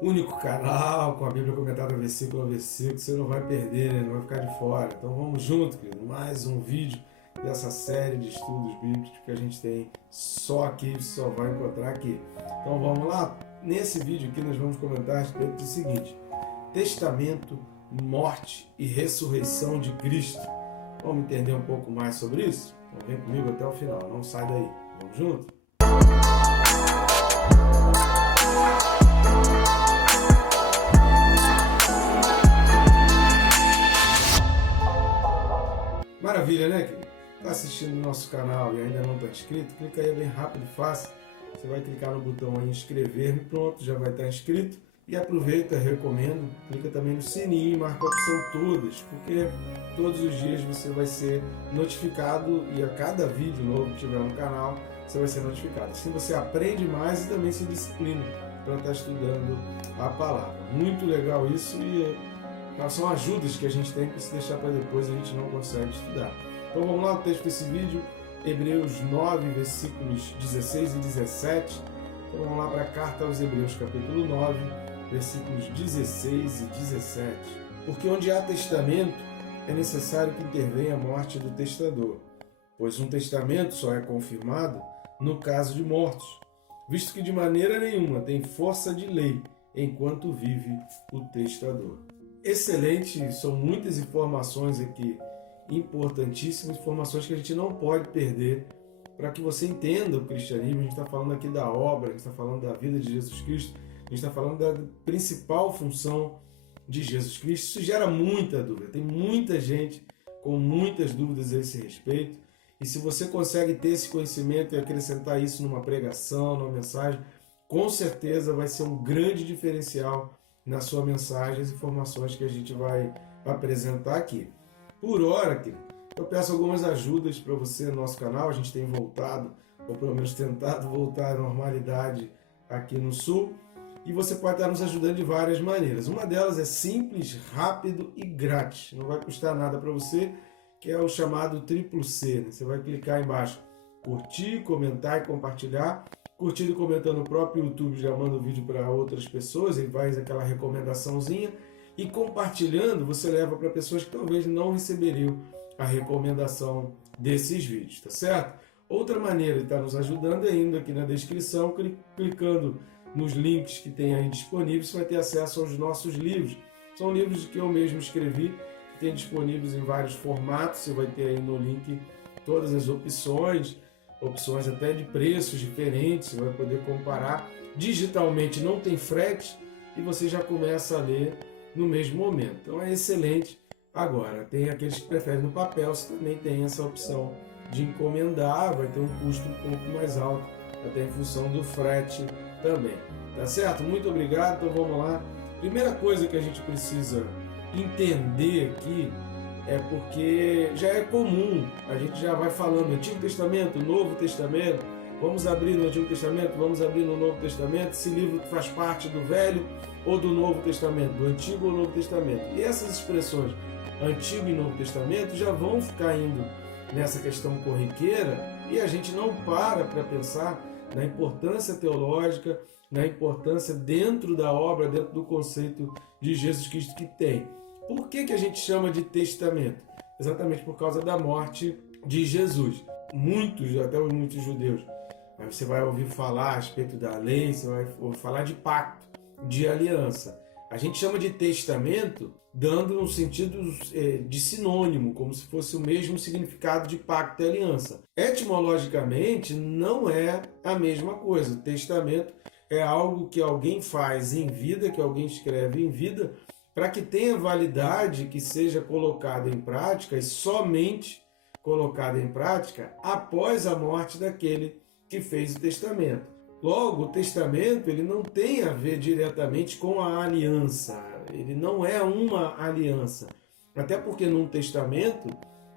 único canal com a Bíblia comentada versículo a versículo. Você não vai perder, né? Não vai ficar de fora. Então vamos junto, querido. Mais um vídeo dessa série de estudos bíblicos que a gente tem só aqui, só vai encontrar aqui. Então vamos lá? Nesse vídeo aqui nós vamos comentar a respeito do seguinte: testamento, morte e ressurreição de Cristo. Vamos entender um pouco mais sobre isso? Então vem comigo até o final, não sai daí. Vamos junto? Maravilha, né, querido? Está assistindo o nosso canal e ainda não está inscrito? Clica aí, é bem rápido e fácil. Você vai clicar no botão aí inscrever-me, pronto, já vai estar inscrito. E aproveita, recomendo, clica também no sininho e marca a opção todas, porque todos os dias você vai ser notificado e a cada vídeo novo que tiver no canal, você vai ser notificado. Assim você aprende mais e também se disciplina para estar estudando a palavra. Muito legal isso e são ajudas que a gente tem, que se deixar para depois a gente não consegue estudar. Então vamos lá, o texto desse vídeo, Hebreus 9, versículos 16 e 17. Então vamos lá para a carta aos Hebreus, capítulo 9, versículos 16 e 17. Porque onde há testamento, é necessário que intervenha a morte do testador, pois um testamento só é confirmado no caso de mortos, visto que de maneira nenhuma tem força de lei enquanto vive o testador. Excelente, são muitas informações aqui, importantíssimas, informações que a gente não pode perder para que você entenda o cristianismo. A gente está falando aqui da obra, a gente está falando da vida de Jesus Cristo, a gente está falando da principal função de Jesus Cristo. Isso gera muita dúvida, tem muita gente com muitas dúvidas a esse respeito, e se você consegue ter esse conhecimento e acrescentar isso numa pregação, numa mensagem, com certeza vai ser um grande diferencial na sua mensagem, as informações que a gente vai apresentar aqui. Por hora, eu peço algumas ajudas para você no nosso canal. A gente tem voltado, ou pelo menos tentado voltar à normalidade aqui no Sul, e você pode estar nos ajudando de várias maneiras. Uma delas é simples, rápido e grátis, não vai custar nada para você, que é o chamado triplo C, né? Você vai clicar embaixo, curtir, comentar e compartilhar. Curtindo e comentando no próprio YouTube, já manda o vídeo para outras pessoas, ele faz aquela recomendaçãozinha, e compartilhando você leva para pessoas que talvez não receberiam a recomendação desses vídeos, tá certo? Outra maneira de estar nos ajudando é indo aqui na descrição, clicando nos links que tem aí disponíveis, você vai ter acesso aos nossos livros. São livros que eu mesmo escrevi, que tem disponíveis em vários formatos. Você vai ter aí no link todas as opções até de preços diferentes, você vai poder comparar. Digitalmente não tem frete e você já começa a ler no mesmo momento. Então é excelente. Agora, tem aqueles que preferem no papel, você também tem essa opção de encomendar, vai ter um custo um pouco mais alto, até em função do frete também. Tá certo? Muito obrigado, então vamos lá. Primeira coisa que a gente precisa entender aqui é porque já é comum, a gente já vai falando Antigo Testamento, Novo Testamento, vamos abrir no Antigo Testamento, vamos abrir no Novo Testamento, esse livro faz parte do Velho ou do Novo Testamento, do Antigo ou Novo Testamento. E essas expressões, Antigo e Novo Testamento, já vão ficar indo nessa questão corriqueira e a gente não para pensar na importância teológica, na importância dentro da obra, dentro do conceito de Jesus Cristo que tem. Por que a gente chama de testamento? Exatamente por causa da morte de Jesus. Até muitos judeus, você vai ouvir falar a respeito da lei, você vai ouvir falar de pacto, de aliança. A gente chama de testamento dando um sentido de sinônimo, como se fosse o mesmo significado de pacto e aliança. Etimologicamente, não é a mesma coisa. O testamento é algo que alguém faz em vida, que alguém escreve em vida, para que tenha validade, que seja colocada em prática e somente colocada em prática após a morte daquele que fez o testamento. Logo, o testamento ele não tem a ver diretamente com a aliança, ele não é uma aliança. Até porque num testamento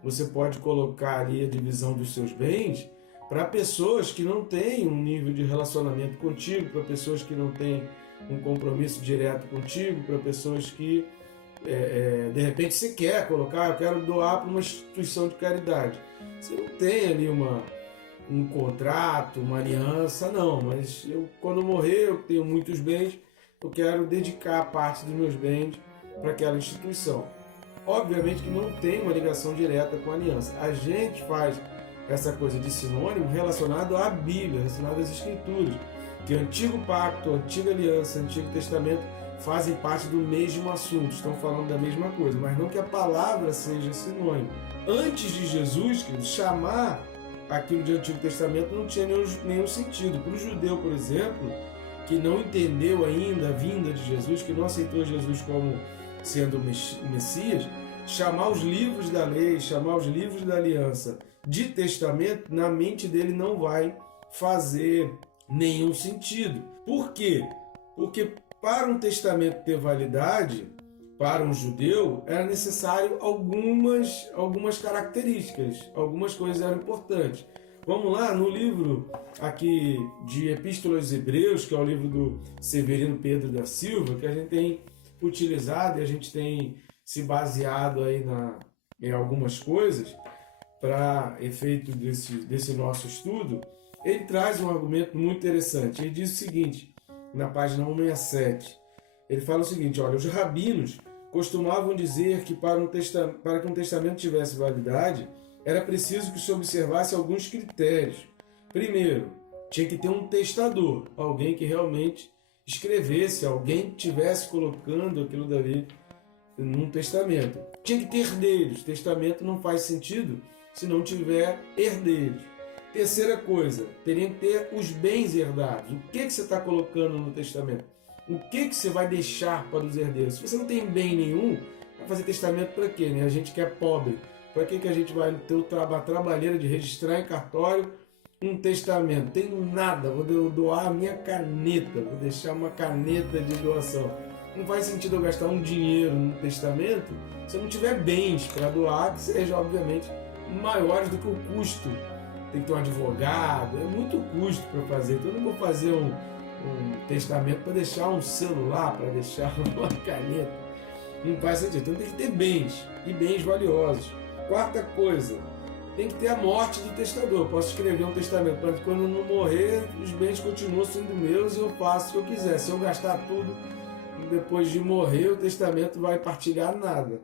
você pode colocar ali a divisão dos seus bens para pessoas que não têm um nível de relacionamento contigo, para pessoas que não têm um compromisso direto contigo, para pessoas que de repente você quer colocar, eu quero doar para uma instituição de caridade. Você não tem ali um contrato, uma aliança, não, mas eu, quando morrer, eu tenho muitos bens, eu quero dedicar parte dos meus bens para aquela instituição. Obviamente que não tem uma ligação direta com a aliança. A gente faz essa coisa de sinônimo relacionado à Bíblia, relacionado às Escrituras, que o Antigo Pacto, a Antiga Aliança, o Antigo Testamento fazem parte do mesmo assunto, estão falando da mesma coisa, mas não que a palavra seja sinônimo. Antes de Jesus, queridos, chamar aquilo de Antigo Testamento não tinha nenhum sentido. Para o judeu, por exemplo, que não entendeu ainda a vinda de Jesus, que não aceitou Jesus como sendo o Messias, chamar os livros da lei, chamar os livros da aliança de testamento, na mente dele não vai fazer nenhum sentido. Por quê? Porque para um testamento ter validade, para um judeu, era necessário algumas características, algumas coisas eram importantes. Vamos lá, no livro aqui de Epístola aos Hebreus, que é o livro do Severino Pedro da Silva, que a gente tem utilizado e a gente tem se baseado aí em algumas coisas para efeito desse nosso estudo. Ele traz um argumento muito interessante. Ele diz o seguinte, na página 167, ele fala o seguinte: olha, os rabinos costumavam dizer que para que um testamento tivesse validade, era preciso que se observasse alguns critérios. Primeiro, tinha que ter um testador, alguém que realmente escrevesse, alguém que estivesse colocando aquilo dali num testamento. Tinha que ter herdeiros. Testamento não faz sentido se não tiver herdeiros. Terceira coisa, teria que ter os bens herdados. O que você está colocando no testamento? O que você vai deixar para os herdeiros? Se você não tem bem nenhum, vai fazer testamento para quê? Né? A gente que é pobre, para que a gente vai ter a trabalheira de registrar em cartório um testamento? Tenho nada, vou doar a minha caneta, vou deixar uma caneta de doação. Não faz sentido eu gastar um dinheiro no testamento se eu não tiver bens para doar, que sejam, obviamente, maiores do que o custo. Tem que ter um advogado, é muito custo para fazer. Então eu não vou fazer um testamento para deixar um celular, para deixar uma caneta. Não faz sentido. Então tem que ter bens, e bens valiosos. Quarta coisa, tem que ter a morte do testador. Eu posso escrever um testamento para quando eu não morrer, os bens continuam sendo meus e eu faço o que eu quiser. Se eu gastar tudo depois de morrer, o testamento vai partilhar nada.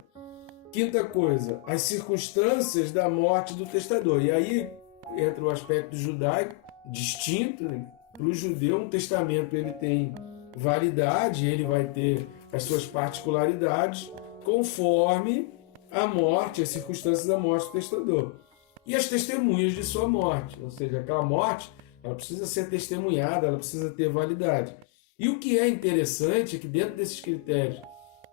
Quinta coisa, as circunstâncias da morte do testador. E aí entra o aspecto judaico distinto. Para o judeu, um testamento ele tem validade, ele vai ter as suas particularidades conforme a morte, as circunstâncias da morte do testador. E as testemunhas de sua morte, ou seja, aquela morte, ela precisa ser testemunhada, ela precisa ter validade. E o que é interessante é que dentro desses critérios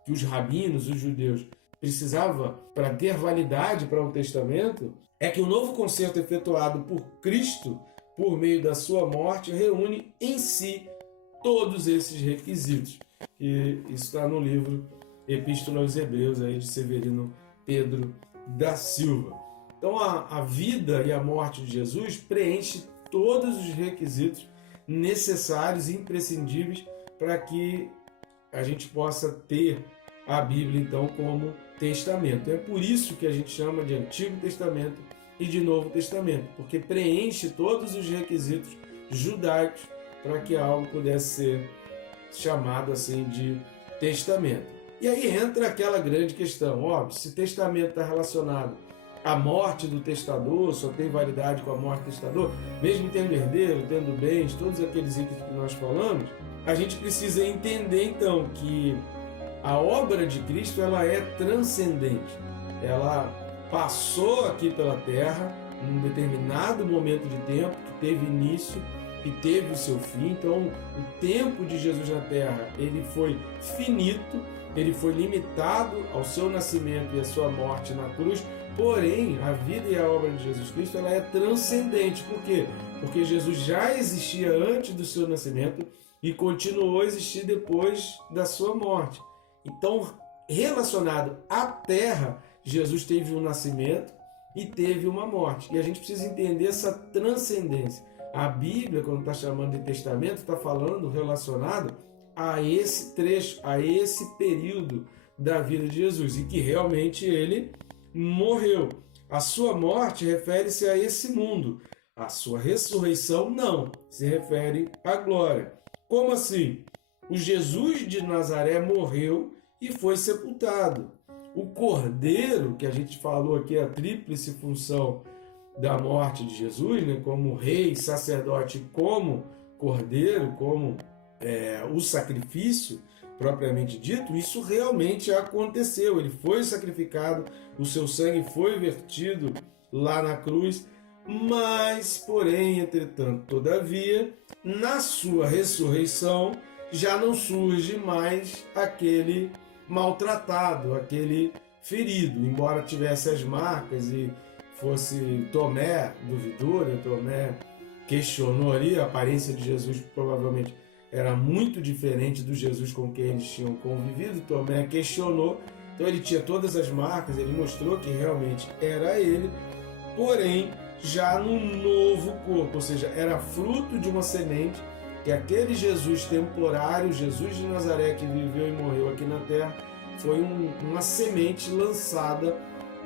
que os rabinos, os judeus, precisavam para ter validade para um testamento, é que o novo concerto efetuado por Cristo, por meio da sua morte, reúne em si todos esses requisitos. E isso está no livro Epístola aos Hebreus, aí de Severino Pedro da Silva. Então a vida e a morte de Jesus preenche todos os requisitos necessários e imprescindíveis para que a gente possa ter a Bíblia então como testamento. É por isso que a gente chama de Antigo Testamento e de Novo Testamento, porque preenche todos os requisitos judaicos para que algo pudesse ser chamado assim de testamento. E aí entra aquela grande questão, óbvio, se testamento está relacionado à morte do testador, só tem validade com a morte do testador, mesmo tendo herdeiro, tendo bens, todos aqueles itens que nós falamos, a gente precisa entender então que a obra de Cristo ela é transcendente. Ela passou aqui pela Terra num determinado momento de tempo que teve início e teve o seu fim. Então, o tempo de Jesus na Terra ele foi finito, ele foi limitado ao seu nascimento e à sua morte na cruz. Porém, a vida e a obra de Jesus Cristo ela é transcendente. Por quê? Porque Jesus já existia antes do seu nascimento e continuou a existir depois da sua morte. Então, relacionado à Terra, Jesus teve um nascimento e teve uma morte. E a gente precisa entender essa transcendência. A Bíblia, quando está chamando de testamento, está falando relacionado a esse trecho, a esse período da vida de Jesus, e que realmente ele morreu. A sua morte refere-se a esse mundo. A sua ressurreição não, se refere à glória. Como assim? O Jesus de Nazaré morreu e foi sepultado. O Cordeiro, que a gente falou aqui, a tríplice função da morte de Jesus, né, como rei, sacerdote, como Cordeiro, como o sacrifício propriamente dito, isso realmente aconteceu. Ele foi sacrificado, o seu sangue foi vertido lá na cruz, mas, porém, entretanto, todavia, na sua ressurreição, já não surge mais aquele maltratado, aquele ferido, embora tivesse as marcas e fosse Tomé duvidou, né? Tomé questionou ali, a aparência de Jesus provavelmente era muito diferente do Jesus com quem eles tinham convivido. Tomé questionou, então ele tinha todas as marcas, ele mostrou que realmente era ele, porém já no novo corpo, ou seja, era fruto de uma semente, que aquele Jesus temporário, Jesus de Nazaré que viveu e morreu aqui na terra, foi uma semente lançada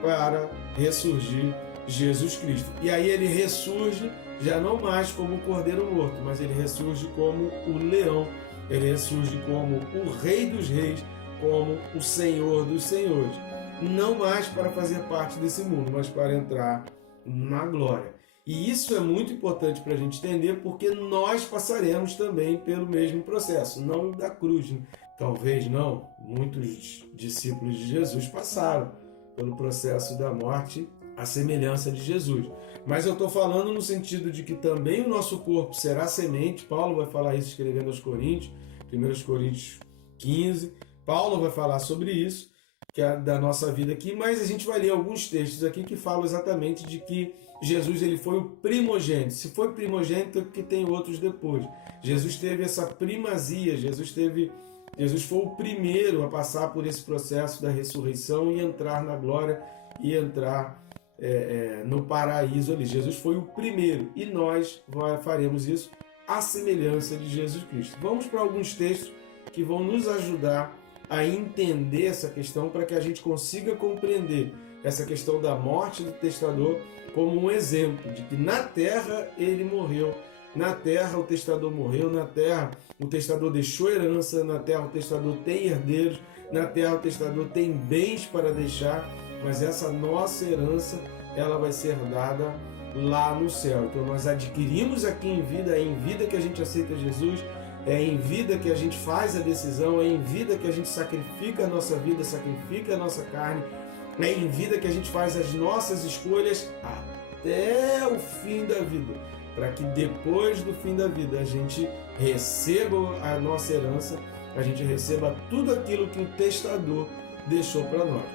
para ressurgir Jesus Cristo. E aí ele ressurge já não mais como o Cordeiro morto, mas ele ressurge como o leão, ele ressurge como o Rei dos Reis, como o Senhor dos Senhores. Não mais para fazer parte desse mundo, mas para entrar na glória. E isso é muito importante para a gente entender, porque nós passaremos também pelo mesmo processo, não da cruz, né? Talvez não, muitos discípulos de Jesus passaram pelo processo da morte à semelhança de Jesus. Mas eu estou falando no sentido de que também o nosso corpo será semente. Paulo vai falar isso escrevendo aos Coríntios, 1 Coríntios 15. Paulo vai falar sobre isso, que é da nossa vida aqui, mas a gente vai ler alguns textos aqui que falam exatamente de que Jesus ele foi o primogênito. Se foi primogênito é porque tem outros depois. Jesus teve essa primazia, Jesus foi o primeiro a passar por esse processo da ressurreição e entrar na glória e entrar no paraíso ali. Jesus foi o primeiro e nós faremos isso à semelhança de Jesus Cristo. Vamos para alguns textos que vão nos ajudar a entender essa questão, para que a gente consiga compreender essa questão da morte do testador como um exemplo de que na terra ele morreu, na terra o testador morreu, na terra o testador deixou herança, na terra o testador tem herdeiros, na terra o testador tem bens para deixar, mas essa nossa herança ela vai ser dada lá no céu. Então nós adquirimos aqui em vida, é em vida que a gente aceita Jesus, é em vida que a gente faz a decisão, é em vida que a gente sacrifica a nossa vida, sacrifica a nossa carne, é em vida que a gente faz as nossas escolhas até o fim da vida, para que depois do fim da vida a gente receba a nossa herança, a gente receba tudo aquilo que o testador deixou para nós.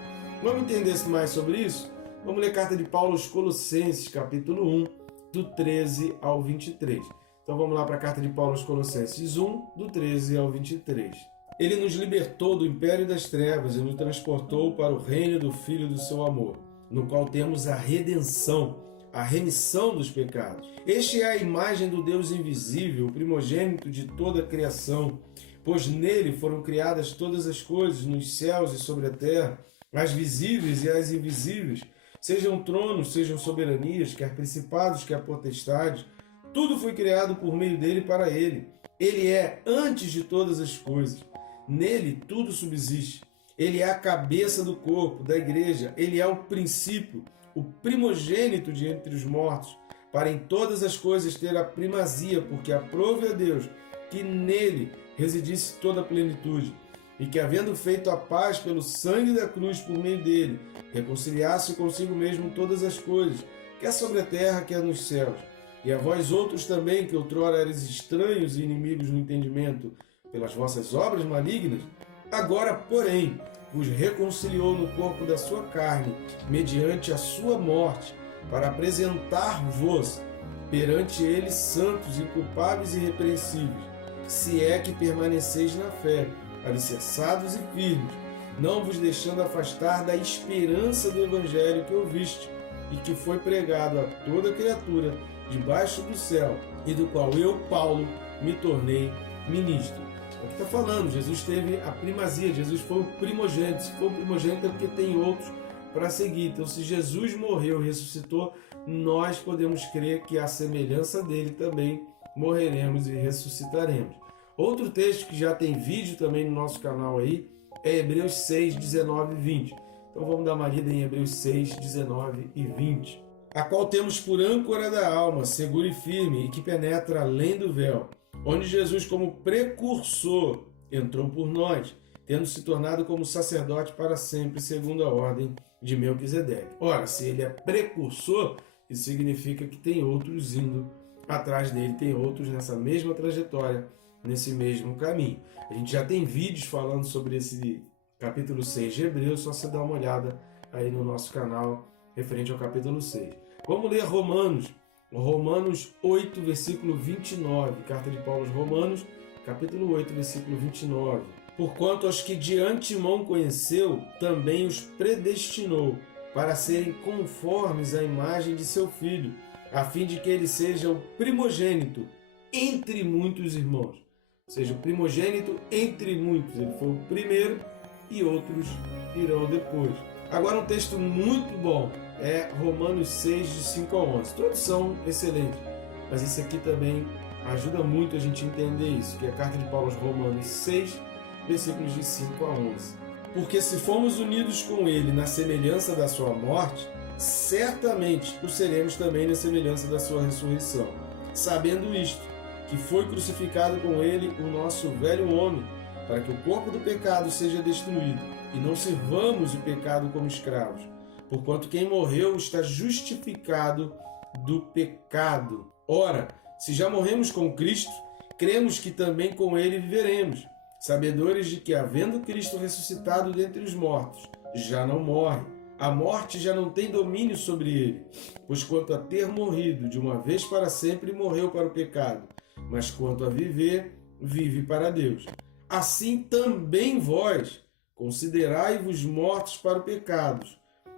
Vamos entender mais sobre isso? Vamos ler a carta de Paulo aos Colossenses, capítulo 1, do 13 ao 23. Então vamos lá para a carta de Paulo aos Colossenses 1, do 13 ao 23. Ele nos libertou do império das trevas e nos transportou para o reino do Filho do seu amor, no qual temos a redenção, a remissão dos pecados. Este é a imagem do Deus invisível, o primogênito de toda a criação, pois nele foram criadas todas as coisas, nos céus e sobre a terra, as visíveis e as invisíveis, sejam tronos, sejam soberanias, quer principados, quer potestades. Tudo foi criado por meio dele e para ele. Ele é antes de todas as coisas. Nele tudo subsiste. Ele é a cabeça do corpo, da igreja. Ele é o princípio, o primogênito de entre os mortos, para em todas as coisas ter a primazia, porque aprove a Deus que nele residisse toda a plenitude, e que, havendo feito a paz pelo sangue da cruz por meio dele, reconciliasse consigo mesmo todas as coisas, quer sobre a terra, quer nos céus. E a vós outros também, que outrora eres estranhos e inimigos no entendimento, pelas vossas obras malignas, agora, porém, vos reconciliou no corpo da sua carne, mediante a sua morte, para apresentar-vos perante ele santos, inculpáveis e irrepreensíveis, se é que permaneceis na fé, alicerçados e firmes, não vos deixando afastar da esperança do evangelho que ouviste, e que foi pregado a toda criatura debaixo do céu, e do qual eu, Paulo, me tornei ministro. É o que está falando, Jesus teve a primazia, Jesus foi o primogênito. Se for o primogênito é porque tem outros para seguir. Então, se Jesus morreu e ressuscitou, nós podemos crer que à semelhança dele também morreremos e ressuscitaremos. Outro texto que já tem vídeo também no nosso canal aí é Hebreus 6, 19 e 20. Então vamos dar uma lida em Hebreus 6, 19 e 20. A qual temos por âncora da alma, segura e firme, e que penetra além do véu, onde Jesus, como precursor, entrou por nós, tendo se tornado como sacerdote para sempre, segundo a ordem de Melquisedeque. Ora, se ele é precursor, isso significa que tem outros indo atrás dele, tem outros nessa mesma trajetória, nesse mesmo caminho. A gente já tem vídeos falando sobre esse capítulo 6 de Hebreus, só você dar uma olhada aí no nosso canal referente ao capítulo 6. Vamos ler Romanos 8, versículo 29, carta de Paulo aos Romanos, capítulo 8, versículo 29. Porquanto aos que de antemão conheceu, também os predestinou para serem conformes à imagem de seu Filho, a fim de que ele seja o primogênito entre muitos irmãos. Ou seja, o primogênito entre muitos. Ele foi o primeiro e outros irão depois. Agora um texto muito bom é Romanos 6, de 5 a 11. Todos são excelentes, mas esse aqui também ajuda muito a gente entender isso, que é a carta de Paulo aos Romanos 6, versículos de 5 a 11. Porque se fomos unidos com ele na semelhança da sua morte, certamente o seremos também na semelhança da sua ressurreição. Sabendo isto, que foi crucificado com ele o nosso velho homem, para que o corpo do pecado seja destruído, e não sirvamos o pecado como escravos. Porquanto quem morreu está justificado do pecado. Ora, se já morremos com Cristo, cremos que também com ele viveremos, sabedores de que, havendo Cristo ressuscitado dentre os mortos, já não morre. A morte já não tem domínio sobre ele, pois quanto a ter morrido de uma vez para sempre, morreu para o pecado, mas quanto a viver, vive para Deus. Assim também vós, considerai-vos mortos para o pecado,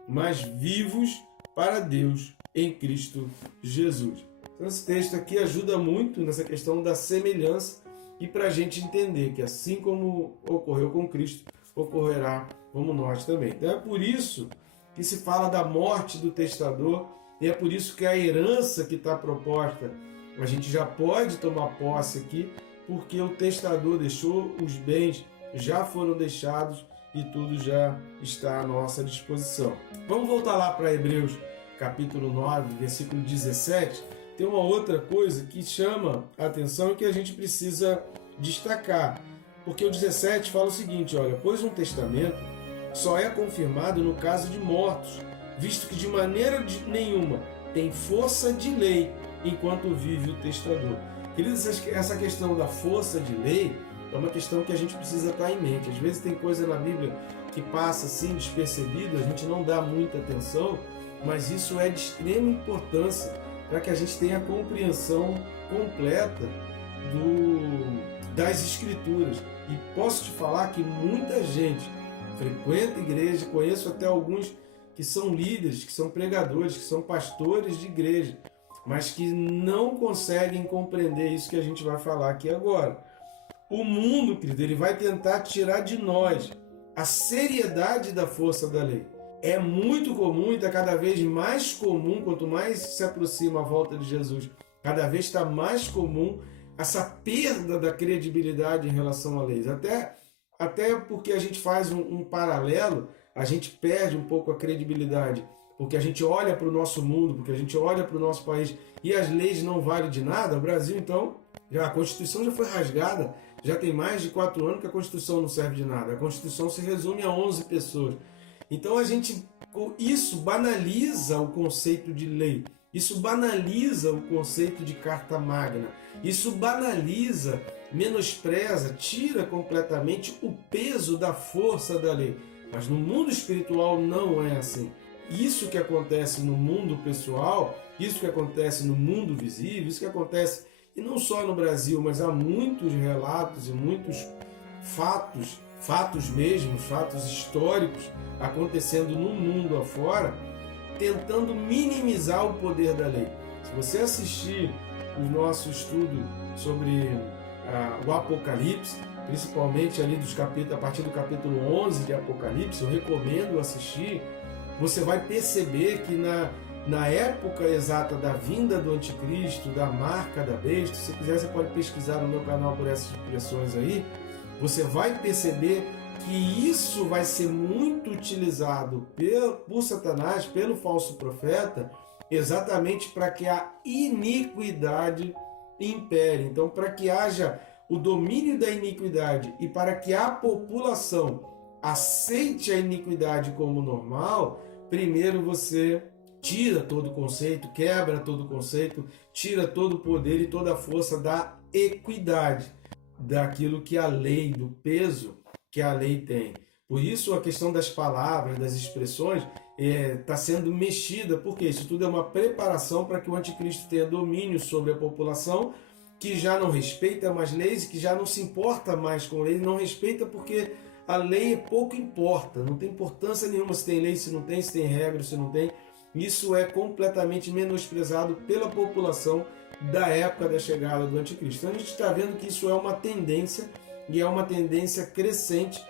mas vivos para Deus em Cristo Jesus. Então esse texto aqui ajuda muito nessa questão da semelhança e para a gente entender que assim como ocorreu com Cristo, ocorrerá como nós também. Então é por isso que se fala da morte do testador e é por isso que a herança que está proposta, a gente já pode tomar posse aqui, porque o testador deixou, os bens já foram deixados e tudo já está à nossa disposição. Vamos voltar lá para Hebreus capítulo 9, versículo 17. Tem uma outra coisa que chama a atenção e que a gente precisa destacar, porque o 17 fala o seguinte, olha, pois um testamento só é confirmado no caso de mortos, visto que de maneira nenhuma tem força de lei enquanto vive o testador. Queridos, essa questão da força de lei é uma questão que a gente precisa estar em mente. Às vezes tem coisa na Bíblia que passa assim despercebida, a gente não dá muita atenção, mas isso é de extrema importância para que a gente tenha a compreensão completa das Escrituras. E posso te falar que muita gente frequenta a igreja, conheço até alguns que são líderes, que são pregadores, que são pastores de igreja, mas que não conseguem compreender isso que a gente vai falar aqui agora. O mundo, querido, ele vai tentar tirar de nós a seriedade da força da lei. É muito comum e está cada vez mais comum, quanto mais se aproxima a volta de Jesus, cada vez está mais comum essa perda da credibilidade em relação a leis. Até porque a gente faz um paralelo, a gente perde um pouco a credibilidade, porque a gente olha para o nosso mundo, porque a gente olha para o nosso país e as leis não valem de nada. O Brasil, então, a Constituição já foi rasgada, já tem mais de 4 anos que a Constituição não serve de nada. A Constituição se resume a 11 pessoas. Então isso banaliza o conceito de lei, isso banaliza o conceito de carta magna, isso banaliza, menospreza, tira completamente o peso da força da lei. Mas no mundo espiritual não é assim. Isso que acontece no mundo pessoal, isso que acontece no mundo visível, isso que acontece, e não só no Brasil, mas há muitos relatos e muitos fatos mesmo, fatos históricos acontecendo no mundo afora, tentando minimizar o poder da lei. Se você assistir o nosso estudo sobre o Apocalipse, principalmente ali a partir do capítulo 11 de Apocalipse, eu recomendo assistir. Você vai perceber que na época exata da vinda do anticristo, da marca da besta, se quiser você pode pesquisar no meu canal por essas expressões aí, você vai perceber que isso vai ser muito utilizado por Satanás, pelo falso profeta, exatamente para que a iniquidade impere. Então, para que haja o domínio da iniquidade e para que a população aceite a iniquidade como normal, primeiro você tira todo o conceito, quebra todo o conceito, tira todo o poder e toda a força da equidade, daquilo que a lei, do peso que a lei tem. Por isso a questão das palavras, das expressões, está sendo mexida, porque isso tudo é uma preparação para que o anticristo tenha domínio sobre a população, que já não respeita mais leis, que já não se importa mais com leis, não respeita porque a lei pouco importa, não tem importância nenhuma se tem lei, se não tem, se tem regra, se não tem. Isso é completamente menosprezado pela população da época da chegada do anticristo. Então a gente está vendo que isso é uma tendência, e é uma tendência crescente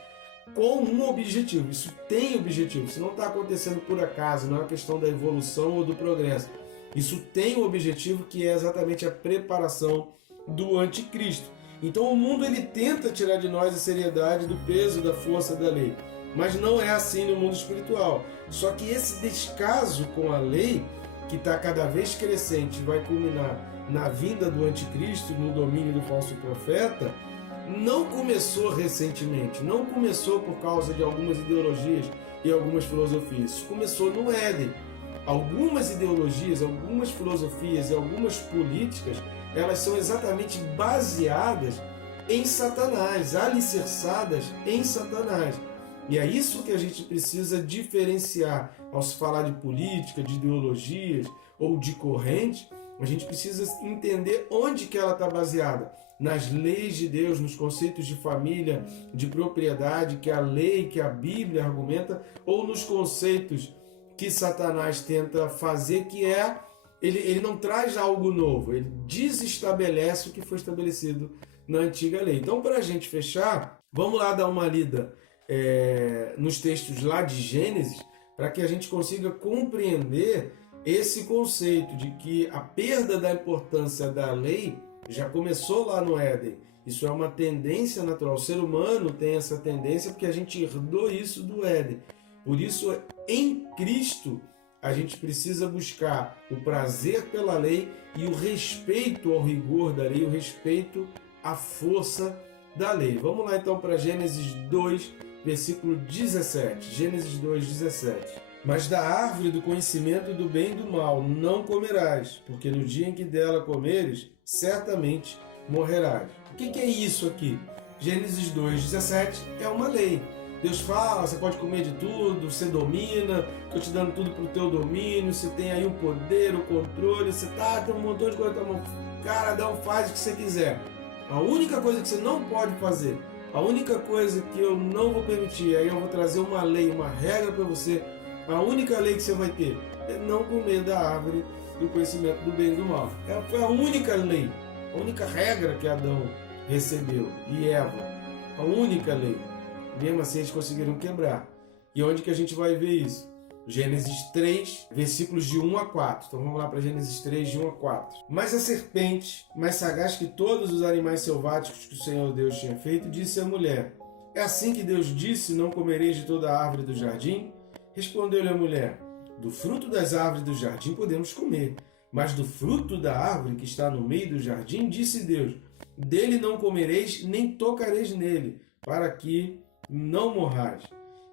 com um objetivo. Isso tem objetivo, isso não está acontecendo por acaso, não é uma questão da evolução ou do progresso. Isso tem um objetivo que é exatamente a preparação do anticristo. Então o mundo ele tenta tirar de nós a seriedade do peso, da força da lei. Mas não é assim no mundo espiritual. Só que esse descaso com a lei, que está cada vez crescente, vai culminar na vinda do anticristo, no domínio do falso profeta, não começou recentemente, não começou por causa de algumas ideologias e algumas filosofias. Isso começou no Éden. Algumas ideologias, algumas filosofias e algumas políticas, elas são exatamente baseadas em Satanás, alicerçadas em Satanás. E é isso que a gente precisa diferenciar ao se falar de política, de ideologias ou de corrente. A gente precisa entender onde que ela está baseada. Nas leis de Deus, nos conceitos de família, de propriedade, que a lei, que a Bíblia argumenta, ou nos conceitos que Satanás tenta fazer, que é, ele não traz algo novo, ele desestabelece o que foi estabelecido na antiga lei. Então, para a gente fechar, vamos lá dar uma lida nos textos lá de Gênesis, para que a gente consiga compreender esse conceito de que a perda da importância da lei já começou lá no Éden. Isso é uma tendência natural. O ser humano tem essa tendência porque a gente herdou isso do Éden. Por isso, em Cristo, a gente precisa buscar o prazer pela lei e o respeito ao rigor da lei, o respeito à força da lei. Vamos lá então para Gênesis 2, versículo 17. Gênesis 2, 17. Mas da árvore do conhecimento do bem e do mal não comerás, porque no dia em que dela comeres, certamente morrerás. O que é isso aqui? Gênesis 2, 17 é uma lei. Deus fala, você pode comer de tudo, você domina, estou te dando tudo para o teu domínio, você tem aí o poder, o controle, você tem um montão de coisa na mão. Cara, faz o que você quiser. A única coisa que você não pode fazer, a única coisa que eu não vou permitir, aí eu vou trazer uma lei, uma regra para você. A única lei que você vai ter é não comer da árvore do conhecimento do bem e do mal. Foi a única lei, a única regra que Adão recebeu e Eva. A única lei. Mesmo assim eles conseguiram quebrar. E onde que a gente vai ver isso? Gênesis 3, versículos de 1 a 4. Então vamos lá para Gênesis 3, de 1 a 4. Mas a serpente, mais sagaz que todos os animais selváticos que o Senhor Deus tinha feito, disse à mulher: é assim que Deus disse, não comereis de toda a árvore do jardim? Respondeu-lhe a mulher: do fruto das árvores do jardim podemos comer, mas do fruto da árvore que está no meio do jardim, disse Deus: dele não comereis, nem tocareis nele, para que não morrais.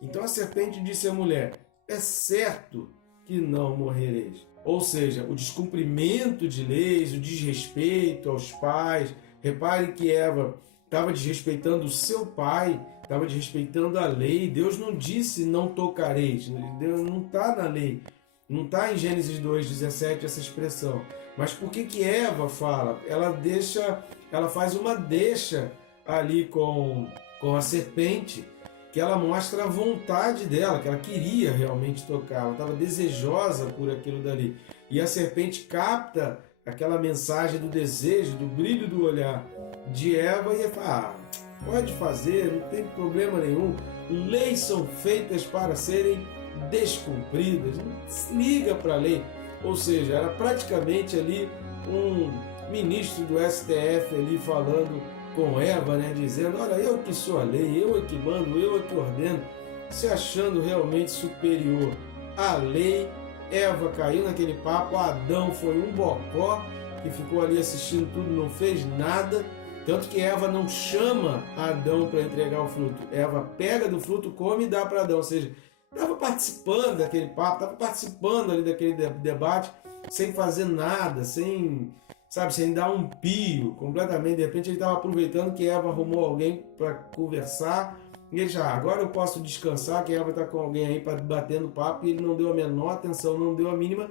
Então a serpente disse à mulher: é certo que não morrereis. Ou seja, o descumprimento de leis, o desrespeito aos pais. Repare que Eva estava desrespeitando o seu pai, estava desrespeitando a lei. Deus não disse não tocareis. Deus não está na lei. Não está em Gênesis 2,17 essa expressão. Mas por que Eva fala? Ela faz uma deixa ali com a serpente, que ela mostra a vontade dela, que ela queria realmente tocar, ela estava desejosa por aquilo dali. E a serpente capta aquela mensagem do desejo, do brilho do olhar de Eva e fala: pode fazer, não tem problema nenhum, leis são feitas para serem descumpridas, não se liga para a lei. Ou seja, era praticamente ali um ministro do STF ali falando com Eva, né, dizendo: olha, eu que sou a lei, eu é que mando, eu é que ordeno, se achando realmente superior à lei. Eva caiu naquele papo, Adão foi um bocó que ficou ali assistindo tudo, não fez nada. Tanto que Eva não chama Adão para entregar o fruto. Eva pega do fruto, come e dá para Adão. Ou seja, estava participando daquele papo, estava participando ali daquele debate, sem fazer nada, sem dar um pio completamente. De repente ele estava aproveitando que Eva arrumou alguém para conversar. E ele já, agora eu posso descansar, que Eva está com alguém aí para batendo papo, e ele não deu a menor atenção, não deu a mínima,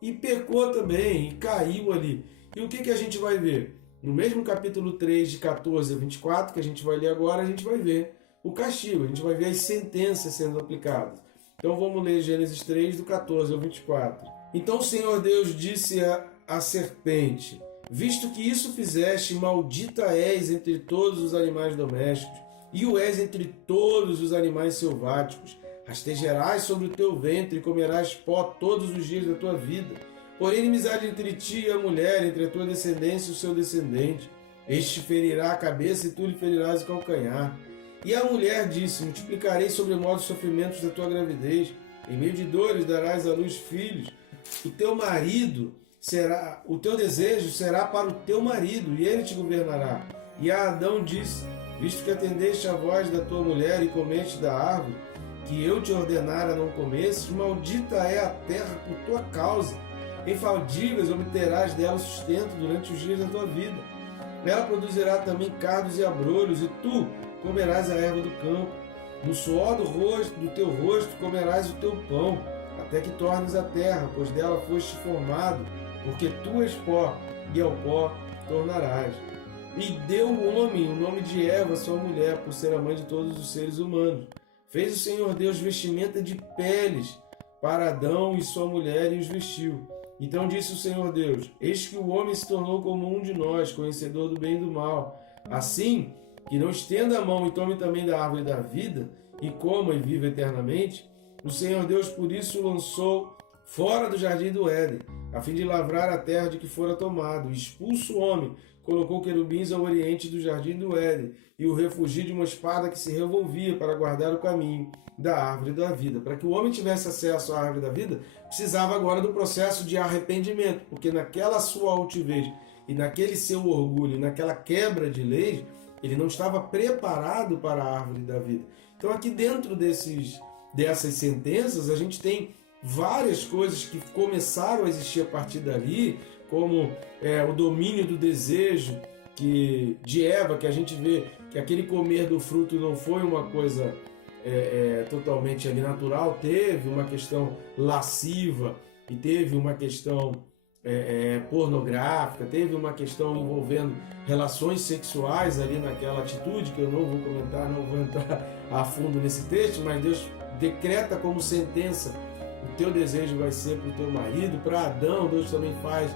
e pecou também, e caiu ali. E o que a gente vai ver? No mesmo capítulo 3, de 14 a 24, que a gente vai ler agora, a gente vai ver o castigo, a gente vai ver as sentenças sendo aplicadas. Então vamos ler Gênesis 3, do 14 ao 24. Então o Senhor Deus disse à serpente: visto que isso fizeste, maldita és entre todos os animais domésticos, e o és entre todos os animais selváticos. Rastejarás sobre o teu ventre e comerás pó todos os dias da tua vida. Porém, inimizade entre ti e a mulher, entre a tua descendência e o seu descendente. Este ferirá a cabeça e tu lhe ferirás o calcanhar. E a mulher disse: multiplicarei sobremodo os sofrimentos da tua gravidez. Em meio de dores darás à luz filhos. O teu desejo será para o teu marido, e ele te governará. E a Adão disse: visto que atendeste à voz da tua mulher e comeste da árvore, que eu te ordenara não comesses, maldita é a terra por tua causa. Em fadigas obterás dela sustento durante os dias da tua vida. Ela produzirá também cardos e abrolhos, e tu comerás a erva do campo. No suor do teu rosto comerás o teu pão, até que tornes a terra, pois dela foste formado, porque tu és pó, e ao pó tornarás. E deu o homem o nome de Eva, sua mulher, por ser a mãe de todos os seres humanos. Fez o Senhor Deus vestimenta de peles para Adão e sua mulher, e os vestiu. Então disse o Senhor Deus: eis que o homem se tornou como um de nós, conhecedor do bem e do mal. Assim, que não estenda a mão e tome também da árvore da vida, e coma e viva eternamente. O Senhor Deus por isso o lançou fora do jardim do Éden, a fim de lavrar a terra de que fora tomado. Expulso o homem, colocou querubins ao oriente do jardim do Éden, e o refugiu de uma espada que se revolvia para guardar o caminho da árvore da vida. Para que o homem tivesse acesso à árvore da vida, precisava agora do processo de arrependimento, porque naquela sua altivez e naquele seu orgulho, naquela quebra de leis, ele não estava preparado para a árvore da vida. Então aqui dentro dessas sentenças, a gente tem várias coisas que começaram a existir a partir dali, como o domínio do desejo de Eva, que a gente vê que aquele comer do fruto não foi uma coisa totalmente ali natural, teve uma questão lasciva e teve uma questão pornográfica, teve uma questão envolvendo relações sexuais ali naquela atitude, que eu não vou comentar, não vou entrar a fundo nesse texto, mas Deus decreta como sentença: o teu desejo vai ser para o teu marido. Para Adão, Deus também faz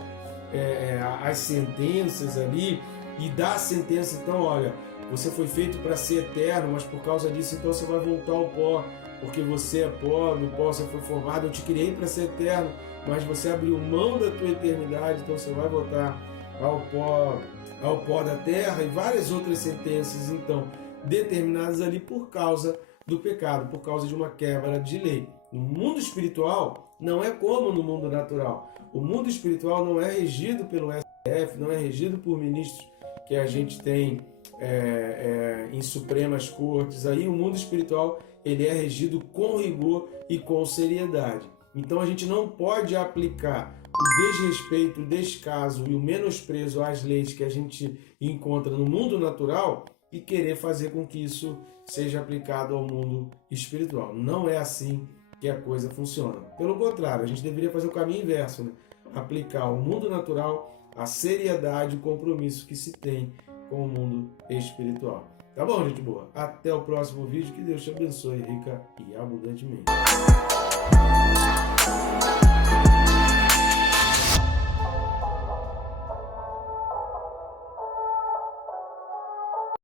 as sentenças ali e dá a sentença: então olha, você foi feito para ser eterno, mas por causa disso então você vai voltar ao pó, porque você é pó, no pó você foi formado, eu te criei para ser eterno, mas você abriu mão da tua eternidade, então você vai voltar ao pó da terra, e várias outras sentenças então determinadas ali por causa do pecado, por causa de uma quebra de lei. No mundo espiritual não é como no mundo natural. O mundo espiritual não é regido pelo STF, não é regido por ministros que a gente tem em supremas cortes. Aí o mundo espiritual ele é regido com rigor e com seriedade. Então a gente não pode aplicar o desrespeito, o descaso e o menosprezo às leis que a gente encontra no mundo natural e querer fazer com que isso seja aplicado ao mundo espiritual. Não é assim que a coisa funciona. Pelo contrário, a gente deveria fazer o caminho inverso, né? Aplicar ao mundo natural a seriedade e o compromisso que se tem com o mundo espiritual. Tá bom, gente boa? Até o próximo vídeo. Que Deus te abençoe rica e abundantemente.